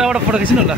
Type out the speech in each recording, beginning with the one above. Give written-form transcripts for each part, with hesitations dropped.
यहाँबाट फोटो खिच्नु ल।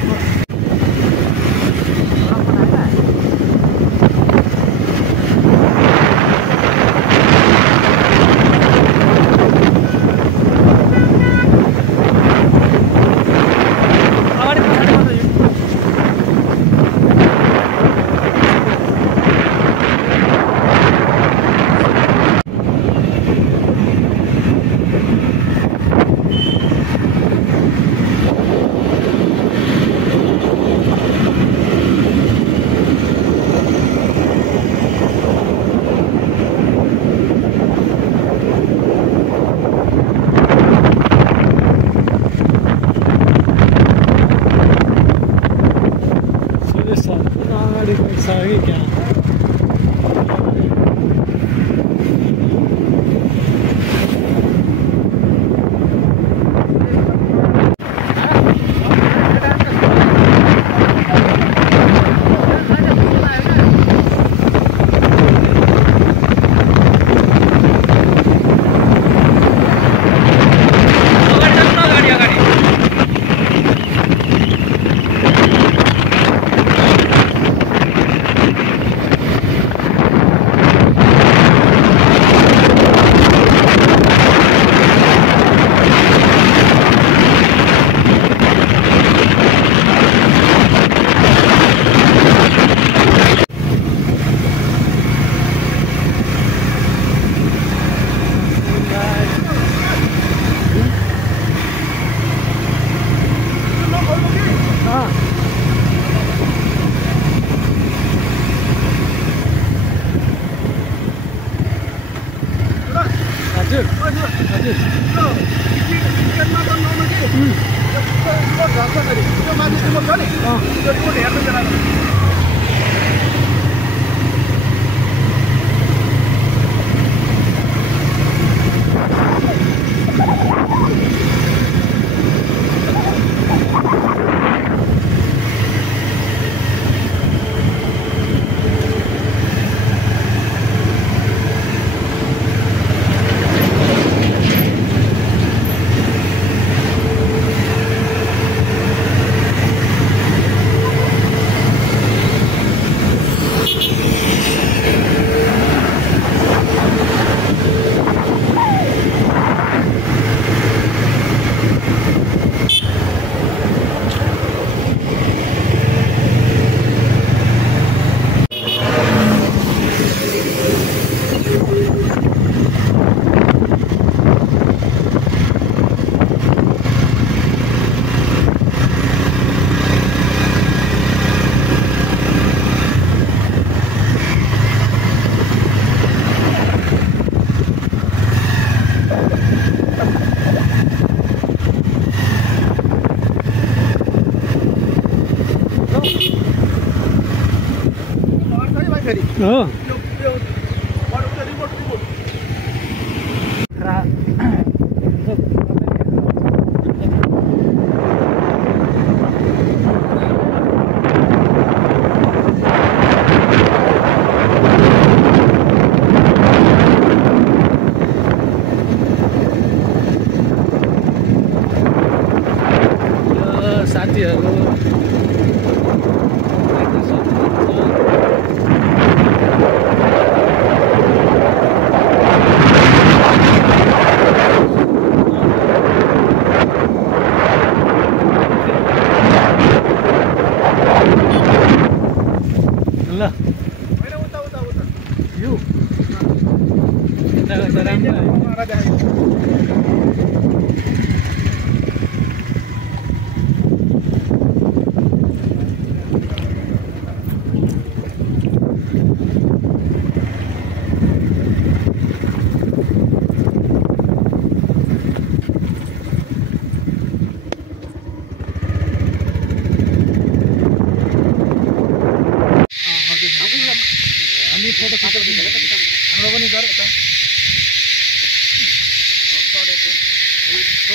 Oh.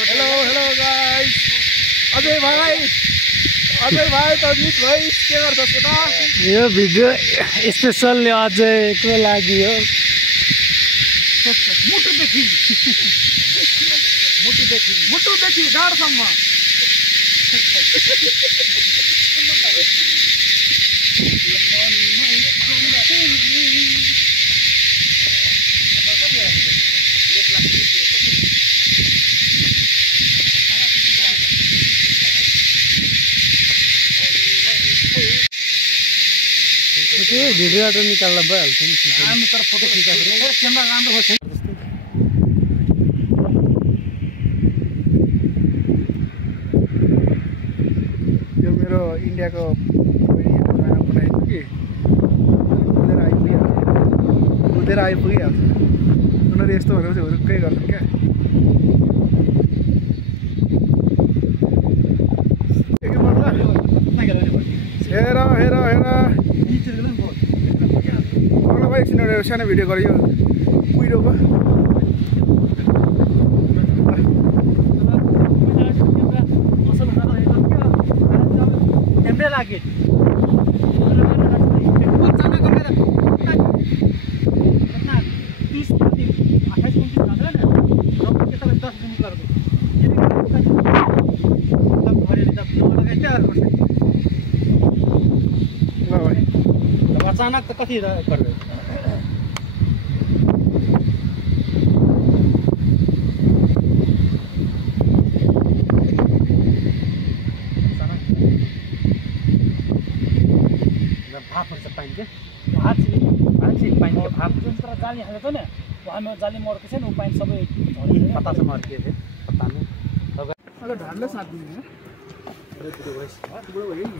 हेलो गाइस अजय भाइ त मिट भाइ के गर्छस् केटा यो भिडियो स्पेशल अजयको लागि हो मुटुदेखि गाडसम्म भिडियो त निकाल्दा भइहाल्छ नि हामी तर फोटो खिच्दाखेरि क्यामेरा राम्रो भएको छैन यो मेरो इन्डियाको खाना पठाइदियो कि कुदेर आइपुगिहाल्छ उनीहरू यस्तो भनेर चाहिँ हुरुक्कै गर्छन् क्या हेर हेर हेर भाइ एकछिन एउटा सानो भिडियो गरियो कुहिरोको लाग्यो अचानक त कति पर्दैन भाप हुन्छ पाइन्छ भात चाहिँ पाइन्छ भाप जुन तर जाली हालेको नि उहाँमा जाली मर्को छैन ऊ पाइन्छ सबै पत्तासम्म अड्किएको थियो पत्तामा अगर ढाडले साथ दिने यसको होइन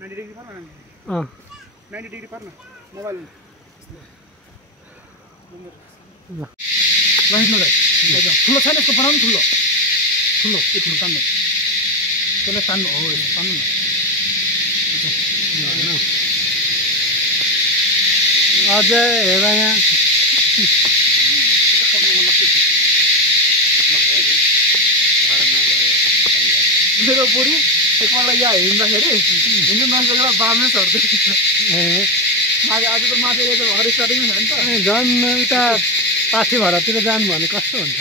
90 डिग्री पर्न 90 डिग्री पर्न मोबाइल ठुलो छैन यसको बनाउनु ठुलो ठुलो ठुलो तान्नु त्यसले तान्नु हो तान्नु अझै हेर यहाँ मेरो बुढी एकपल्ट यहाँ हिँड्दाखेरि हिँड्नु नसकेर बामै सर्दै आज त माथि भर्खरै स्टार्टिङ छ नि त झन् उता पाथी भरातिर जानु भने कस्तो हुन्छ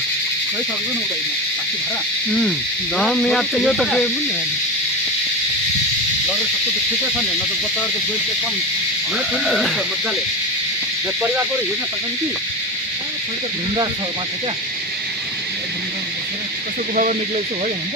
खै सक्दैन उठाइन पाथी भरा झन् यहाँ त यो त केही पनि लगेर सक्छ त ठिकै छ नि न त बच्चाहरूको बुझ चाहिँ कम हुन थोरै हिँड्छ मजाले परिवारबाट हिँड्न सक्दैन कि ढुङ्गा छ माथि क्या कसो गुफाबाट निक्लेको भयो भने त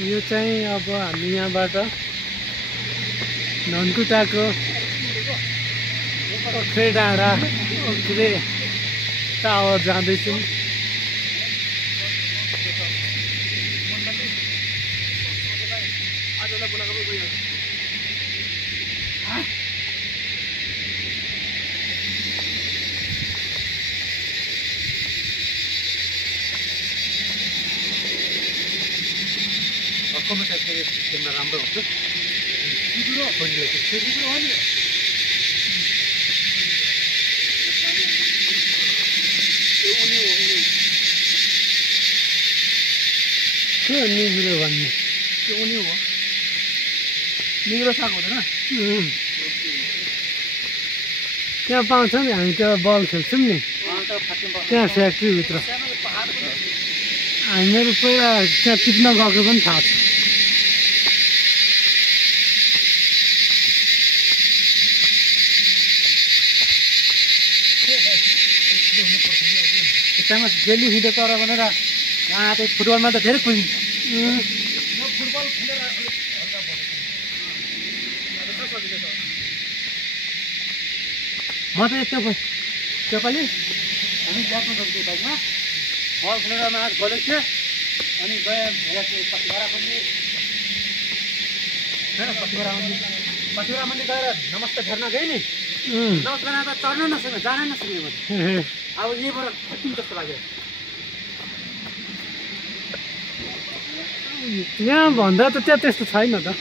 यो चाहिँ अब हामी यहाँबाट धनकुटाको ओख्रे डाँडा ओख्रे टावर जाँदैछौँ क्यामेरा राम्रो हुन्छ निग्रो भन्ने त्यो उनी हो निग्रो साग हुँदैन त्यहाँ पाउँछ नि हामी त्यो बल खेल्छौँ नि त्यहाँ फ्याक्ट्रीभित्र हामीहरू पहिला त्यहाँ टिप्न गएको पनि थाहा छ त्यहाँ डेली हिँड्यो तर भनेर यहाँ त फुटबलमा त धेरै कुदिन्छ फुटबल खेलेर म त यस्तो त्यो पालि हामी ब्याकमा गएको बाइकमा बल खेलेर आज गलेको थियो अनि गए पतिभरा पनि छैन पतिभरा पनि पतिरा मन्दिर गएर नमस्ते फेर्न गएँ नि नमस्ते त चढ्न नसक्ने जान नसक्ने म अब यहीँबाट खटिम जस्तो लाग्यो यहाँ भन्दा त त्यहाँ त्यस्तो छैन त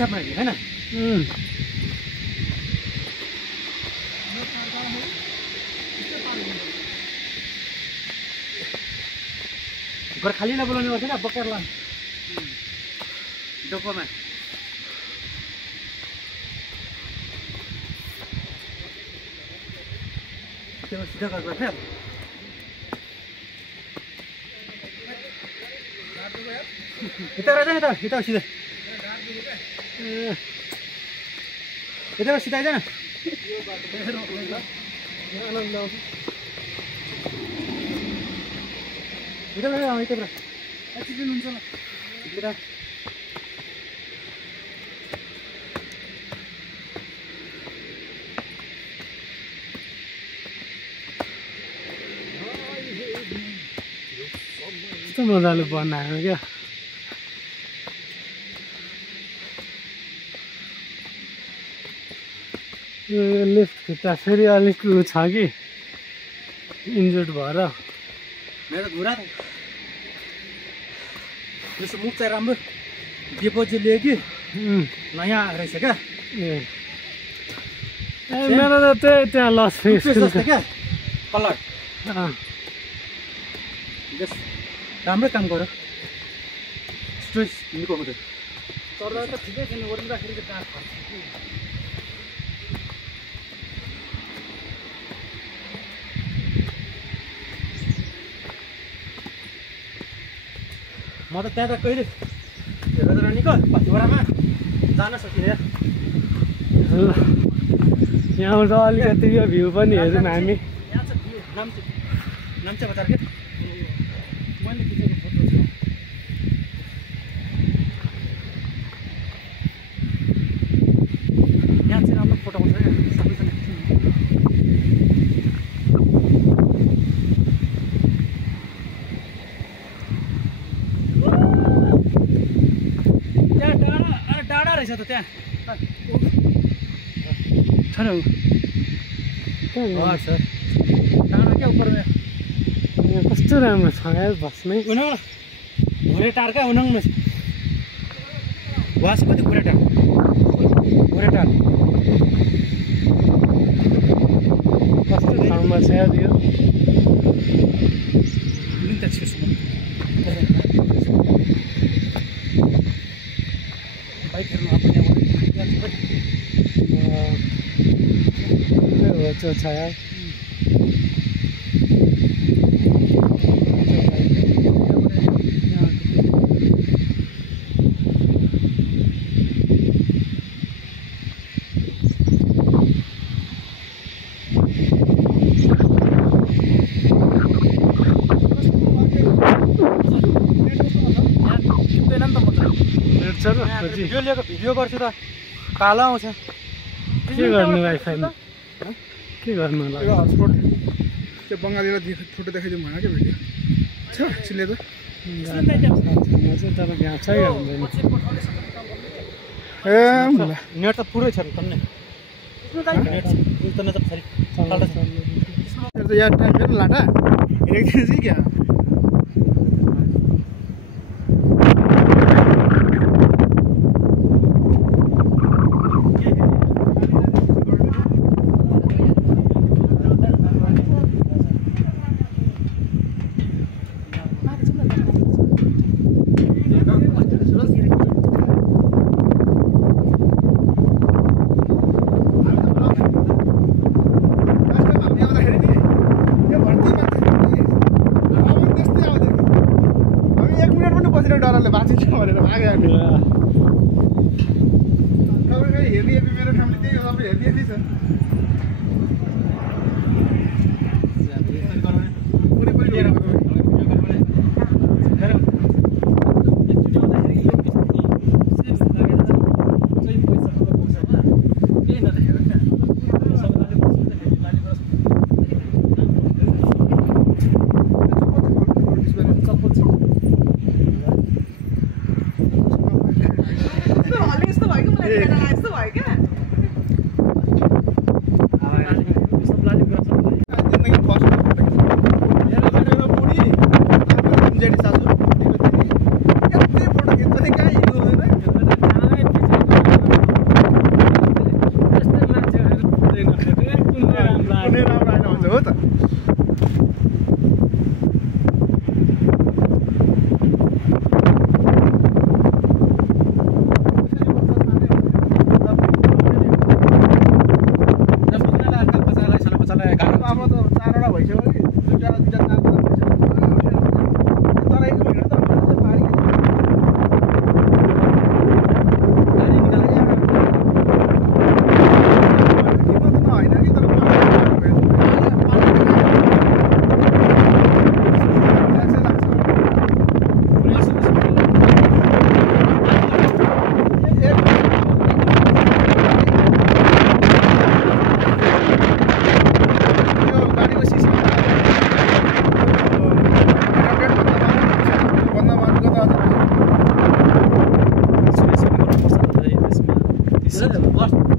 सब में है ना घर खाली ना बोलाने वाला ना बकर ला डोको में चलो सीधा कर बैठे इधर आ जा इधर सीधे इधर सीधा आ जा ना इधर इधर अच्छी दिन उनसे ना इधर तो मजाले बनायो क्या लिफ्ट खुट्टा फेरि अलिक उ छ कि इन्जर्ड भएर मेरो त घुरा यसो मुख चाहिँ राम्रो डिपोजिट लियो कि नयाँ रहेछ क्या ए मेरो त त्यही त्यहाँ लस फिस जस्तो क्या कलर राम्रै काम गर स्ट्रेस निको हुँदैन चढ्दा त ठिकै छैन ओर्लिँदाखेरि त कहाँ फर्छ म त त्यहाँ त कहिले हेरेर निको पतिवटामा जान सकिँदैन यहाँबाट अलिकति यो भ्यू पनि हेरौँ हामी यहाँ छ नाम्चे बजार के मैले खिचेको फोटो छ यहाँ चाहिँ राम्रो फोटो आउँछ क्या सबैजना त्यहाँ डाँडा रहेछ त त्यहाँ छ न सर डाँडा क्या उपर यहाँ कस्तो राम्रो छ यार बस्नै उनाङ घुरेटार क्या उनाङ वास कति घुरेटार कस्तो ठाउँमा छ यार यो बाइक हेर्नु आफ्नो होचो छ यार भिडियो गर्छु त कालो आउँछ के गर्नु वाइफाईमा के गर्नु होला यो हटस्पट त्यो बङ्गालीलाई फोटो देखाइदिउँ भनेर क्या भिडियो छ चिन्ने त चाहिँ तर यहाँ चाहिँ हुँदैन ए मलाई नेट त पुरै छ नि तन्ने नेट त फेरि यार टाइम फेरि लाटा एकदिन चाहिँ क्या डरले बाँचिन्छ भनेर भाग्यो हेर्ने मेरो फ्यामिली त्यही हो सबै हेर्ने छ यस्तो भयो क्या जिन्दगी फर्स्ट मेरो बुढी जेठी सासू यति फोटो खिच्छ नि कहाँ हिँड्नु हुँदैन कुनै राम्रो आएन भन्छ हो त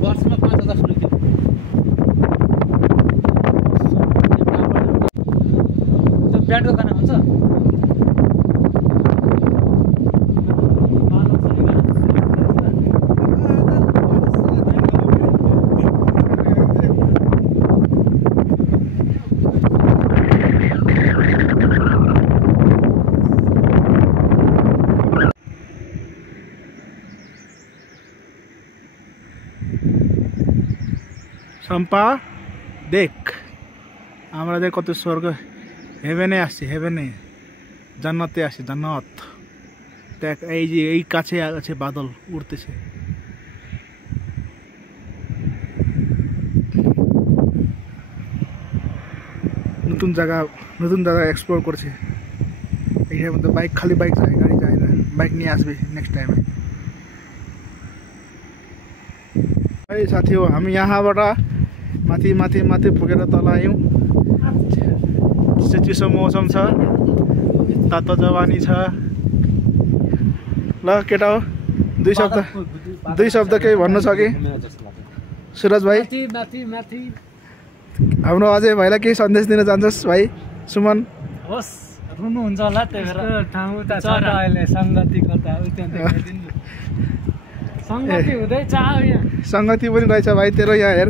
वर्षमा 5,000 रुपियाँ ब्याटको खाना हुन्छ সম্পা দেখ আমাদের কত স্বর্গ হেভেনে আসছে হেভেনে জান্নাতে আসছে জান্নাত দেখ এই যে এই কাছে আছে বাদল উড়তেছে নতুন জায়গা এক্সপ্লোর করছে এইটার মধ্যে বাইক খালি বাইক যায় গাড়ি যায় না বাইক নিয়ে আসবে नेक्स्ट टाइम है साथीहरु हामी यहाँबाट माथि माथि माथि पुगेर तल आयौं चिसो मौसम छ तातो जवानी छ ल केटा हो दुई शब्द केही भन्नु छ कि सुरज भाइ हाम्रो अजय भाइलाई केही सन्देश दिन चाहन्छस् भाइ सुमन होस् रुनु हुन्छ होला त्यही भएर ठाउँ त छ अहिले संगतिको त उत्यन्त संगति हुँदैछ यहाँ संगति पनि रहेछ भाइ तेरो यहाँ हेर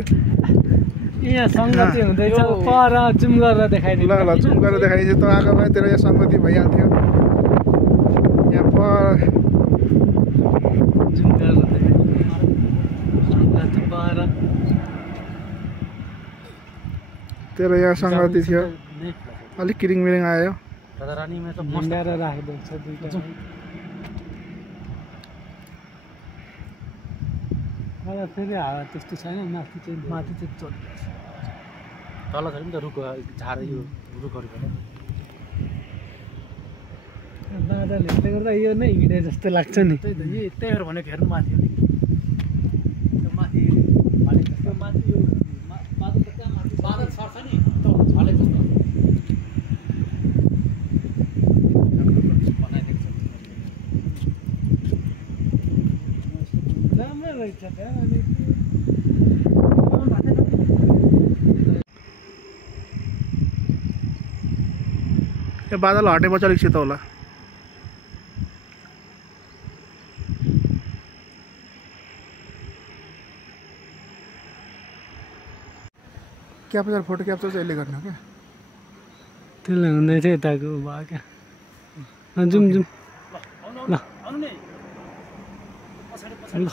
यहाँ संगति हुँदैछ पर जुम गरेर देखाइदिनु ल जुम गरेर देखाइदिन्छ त आएको भए तेरो यहाँ संगति भइहाल्थ्यो यहाँ पर जुम गरेर संगति पर तेरो यहाँ संगति थियो अलिक किरिङ मिरिङ आयो रानीमा त मस्ताएर राख्दै छ दुईटा मलाई फेरि हावा त्यस्तो छैन माथि चाहिँ चढ्छ तल छ नि त रुख झार यो रुखहरू बादल हेर्दै गर्दा यो नै हिँडे जस्तो लाग्छ नि त्यही भएर भनेको हेर्नु माथि माथि माथि यो बादल त कहाँ माथि बादल सर्छ नि त झले जस्तो यो बादल हटेपछि अलिक सेतो होला क्याप्चर फोटो क्याप्चर चाहिँ यसले गर्ने हो क्या त्यसले हुँदै थियो यताको भयो क्या जुम जुम ल ल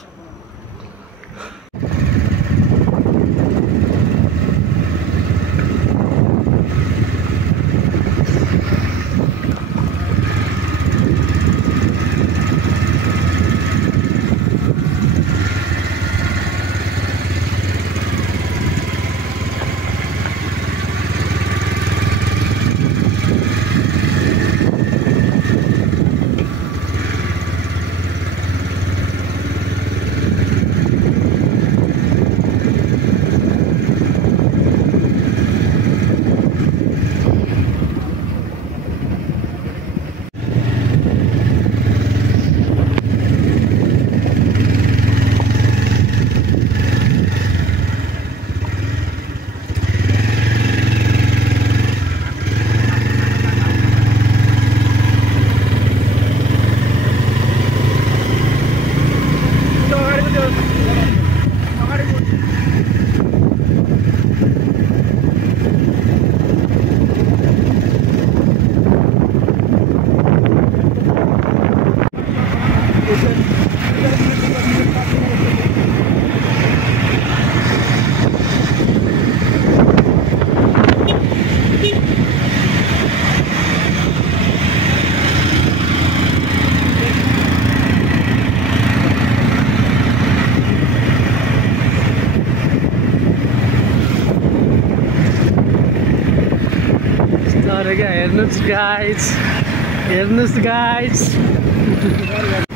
हेर्नुहोस् गाइस